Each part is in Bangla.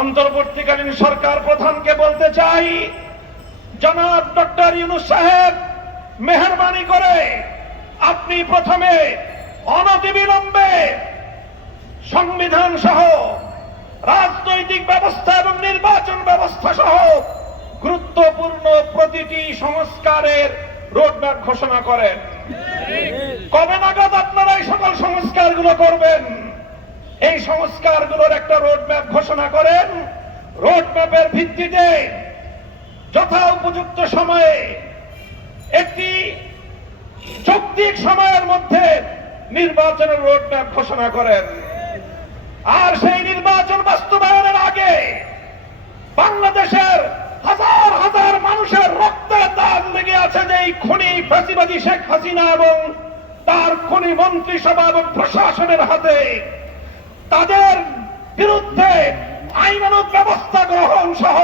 অন্তর্বর্তীকালীন সরকার প্রধানকে বলতে চাই, জনাব ডক্টর ইউনুস সাহেব, মেহরবানি করে আপনি প্রথমে অনতিবিলম্বে সংবিধান সহ রাজনৈতিক ব্যবস্থা এবং নির্বাচন ব্যবস্থা সহ গুরুত্বপূর্ণ প্রতিটি সংস্কারের রোডম্যাপ ঘোষণা করেন। কবে নাগাদ আপনারা এই সকল সংস্কারগুলো করবেন? এই সংস্কারগুলোর একটা রোডম্যাপ ঘোষণা করেন। রোডম্যাপের ভিত্তিতে যথা উপযুক্ত সময়ে একটি যৌক্তিক সময়ের মধ্যে নির্বাচনের রোডম্যাপ ঘোষণা করেন। আর সেই নির্বাচন বাস্তবায়নের আগে বাংলাদেশের হাজার হাজার মানুষের রক্তের দাগ লেগে আছে যে এই খুনি ফ্যাসিবাদী শেখ হাসিনা এবং তার খুনি মন্ত্রিসভা এবং প্রশাসনের হাতে তাদের বিরুদ্ধে আইনানুগ ব্যবস্থা গ্রহণ সহ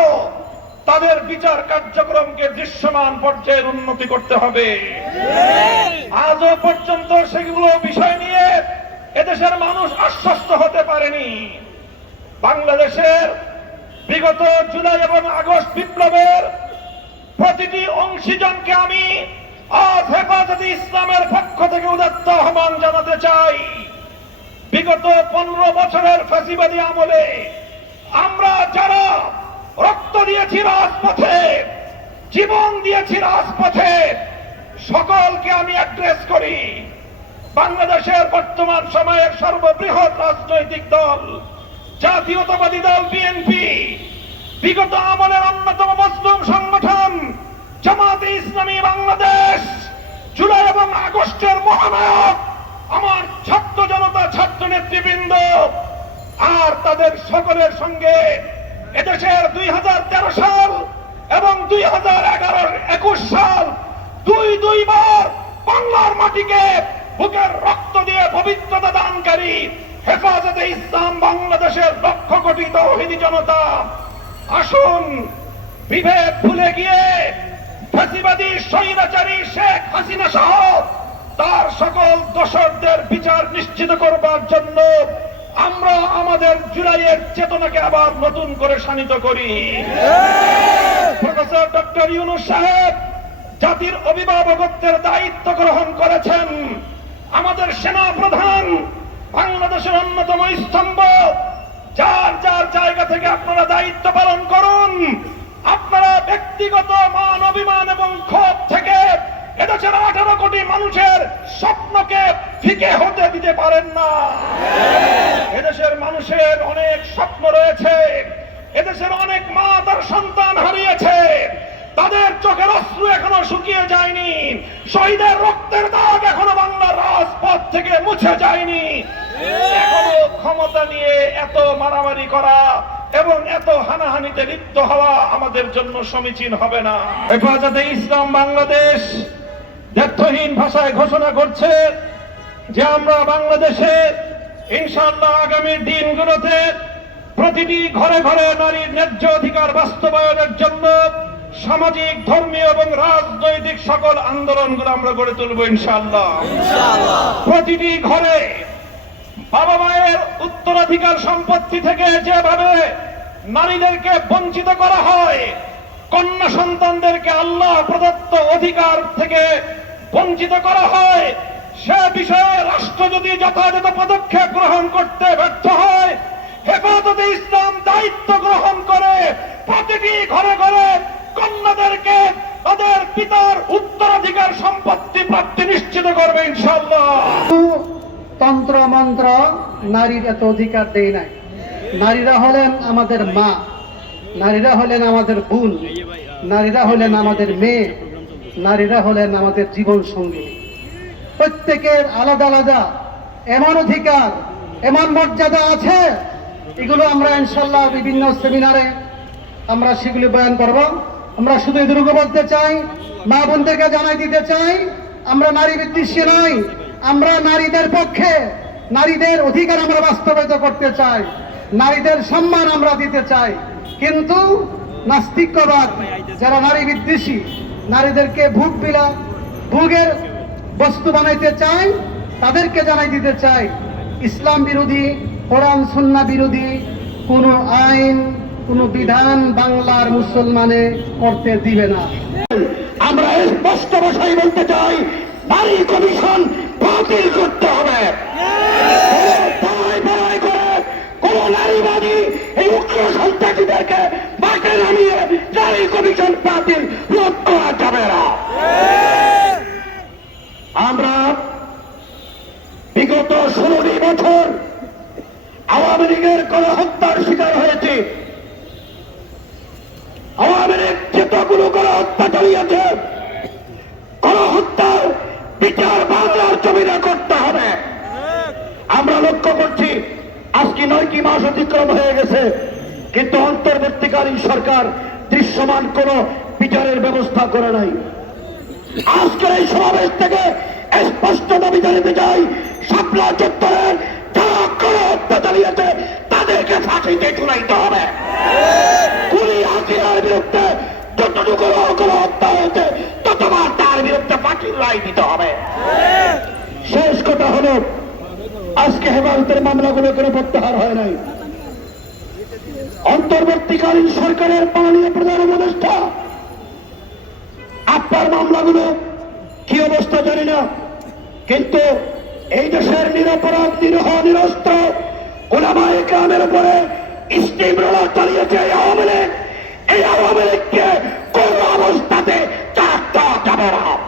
তাদের বিচার কার্যক্রমকে দৃশ্যমান পর্যায়ের উন্নতি করতে হবে। আজও পর্যন্ত সেগুলো বিষয় নিয়ে এদেশের মানুষ আশ্বস্ত হতে পারেনি। বাংলাদেশের বিগত জুলাই এবং আগস্ট বিপ্লবের প্রতিটি অংশীজনকে আমি আজ হেফাজতে ইসলামের পক্ষ থেকে উদাত্ত আহ্বান জানাতে চাই। বিগত পনেরো বছরের ফাঁসিবাদী আমলে আমরা যারা রক্ত দিয়েছি রাজপথে, জীবন দিয়েছি রাজপথে, সকলকে আমি অ্যাড্রেস করি। বাংলাদেশের বর্তমান সময়ের সর্ববৃহৎ রাজনৈতিক দল, জাতীয়তাবাদী দল বিএনপি বিগত আমলের অন্যতম মজলুম সংগঠন জামাতে ইসলামী বাংলাদেশ, জুলাই এবং আগস্টের মহানায়ক আমার ছাত্র জনতা ছাত্র নেতৃবৃন্দ আর তাদের সকলের সঙ্গে এদেশের দুই সাল এবং দুই হাজার এগারো একুশ সাল দুই দুইবার বাংলার মাটিকে বুকের রক্ত দিয়ে পবিত্রতা দানকারী হেফাজতে ইসলাম বাংলাদেশের লক্ষ কোটি তৌহিদি জনতা। আসুন, বিভেদ ভুলে গিয়ে ফাঁসিবাদী, স্বৈরাচারী শেখ হাসিনা সহ তার সকল দোষরদের বিচার নিশ্চিত করবার জন্য আমরা আমাদের জুলাইয়ের চেতনাকে আবার নতুন করে শানিত করি। প্রফেসর ডক্টর ইউনুস সাহেব জাতির অভিভাবকত্বের দায়িত্ব গ্রহণ করেছেন। আমাদের সেনা প্রধান বাংলাদেশের অন্যতম স্তম্ভ, যার যার জায়গা থেকে আপনারা দায়িত্ব পালন করুন, আপনারা ব্যক্তিগত মান, অভিমান এবং ক্ষোভ থেকে এদেশের আঠারো কোটি মানুষের স্বপ্নকে ফিকে হতে দিতে পারেন না। এদেশের মানুষের অনেক স্বপ্ন রয়েছে। এদেশের অনেক মা তার সন্তান হারিয়েছে। তাদের চোখের অশ্রু এখনও শুকিয়ে যায়নি। শহীদের রক্তের দাগ এখনও বাংলার রাজপথ থেকে মুছে যায়নি। এখনও ক্ষমতা নিয়ে এত মারামারি করা এবং এত হানাহানিতে লিপ্ত হওয়া আমাদের জন্য সমীচীন হবে না। হেফাজতে ইসলাম বাংলাদেশ দ্ব্যর্থহীন ভাষায় ঘোষণা করছে যে আমরা বাংলাদেশে ইনশাআল্লাহ আগামী দিনগুলোতে প্রতিটি ঘরে ঘরে নারীর ন্যায্য অধিকার বাস্তবায়নের জন্য সামাজিক ধর্মীয় এবং রাজনৈতিক সকল আন্দোলনগুলো আমরা গড়ে তুলব ইনশাআল্লাহ। প্রতিটি ঘরে বাবা মায়ের উত্তরাধিকার সম্পত্তি থেকে যেভাবে নারীদেরকে বঞ্চিত করা হয় কন্যা সন্তানদেরকে আল্লাহ প্রদত্ত অধিকার থেকে বঞ্চিত করা হয়, সে বিষয়ে রাষ্ট্র যদি যথাযথ পদক্ষেপ গ্রহণ করতে ব্যর্থ হয়, হেফাজতে ইসলাম দায়িত্ব গ্রহণ করে প্রতিটি ঘরে ঘরে কন্যাদেরকে তাদের পিতার উত্তরাধিকার সম্পত্তি প্রাপ্তি নিশ্চিত করবে ইনশাল্লাহ তন্ত্র মন্ত্র নারীর এত অধিকার দেয় নাই। নারীরা হলেন আমাদের মা, নারীরা হলেন আমাদের বোন, নারীরা হলেন আমাদের মেয়ে নারীরা হলেন আমাদের জীবন সঙ্গী। প্রত্যেকের আলাদা আলাদা, এমন অধিকার, এমন মর্যাদা আছে, এগুলো আমরা ইনশাল্লাহ বিভিন্ন সেমিনারে আমরা সেগুলি বয়ান করব। আমরা শুধু এদেরকে বলতে চাই, মা বোনদেরকে জানাই দিতে চাই, আমরা নারী বিদ্বেষী নই, আমরা নারীদের পক্ষে, নারীদের অধিকার আমরা বাস্তবায়িত করতে চাই, নারীদের সম্মান আমরা দিতে চাই। কিন্তু নাস্তিক্যবাদ যারা নারী বিদ্বেষী নারীদেরকে ভোগ বিলা ভোগের বস্তু বানাইতে চাই, তাদেরকে জানাই দিতে চাই। ইসলাম বিরোধী, কোরআন, সুন্না বিরোধী, কোনো আইন, কোনো বিধান বাংলার মুসলমানে করতে দিবে না। আমরা স্পষ্ট ভাষায় বলতে চাই, নারী কমিশন বাতিল করতে হবে। বিগত বছর আওয়ামী লীগের কোন হত্যার শিকার হয়েছে। আওয়ামী লীগ যতগুলো করে হত্যা চালিয়েছে কোন হত্যার বিচার বাংলার জমিনে করতে হবে। আমরা লক্ষ্য করছি, আজকে নয়টি মাস অতিক্রম হয়ে গেছে, কিন্তু অন্তর্বর্তীকালীন সরকার দৃশ্যমান কোন বিচারের ব্যবস্থা করে নাই। আজকের এই সমাবেশ থেকে স্পষ্ট দাবি জানাতে চাই চালিয়েছে, তাদেরকে ফাঁসিতে ঝুলাইতে হবে। হাসিনার বিরুদ্ধে যতটুকু কোনো হত্যা হয়েছে, ততবার তার বিরুদ্ধে ফাঁসির রায় দিতে হবে। শেষ কথা হলো, আজকে হেফাজতের মামলাগুলো কোনো প্রত্যাহার হয় নাই। অন্তর্বর্তীকালীন সরকারের মাননীয় প্রধান উপদেষ্টা, আপনার মামলাগুলো কি অবস্থা জানি না, কিন্তু এই দেশের নিরাপরাধ, নিরহ, নিরস্ত্র ওলামায় গ্রামের উপরে স্টিম চালিয়েছে এই আওয়ামী লীগ। এই আওয়ামী লীগকে কোন অবস্থাতে দেওয়া যাবে না।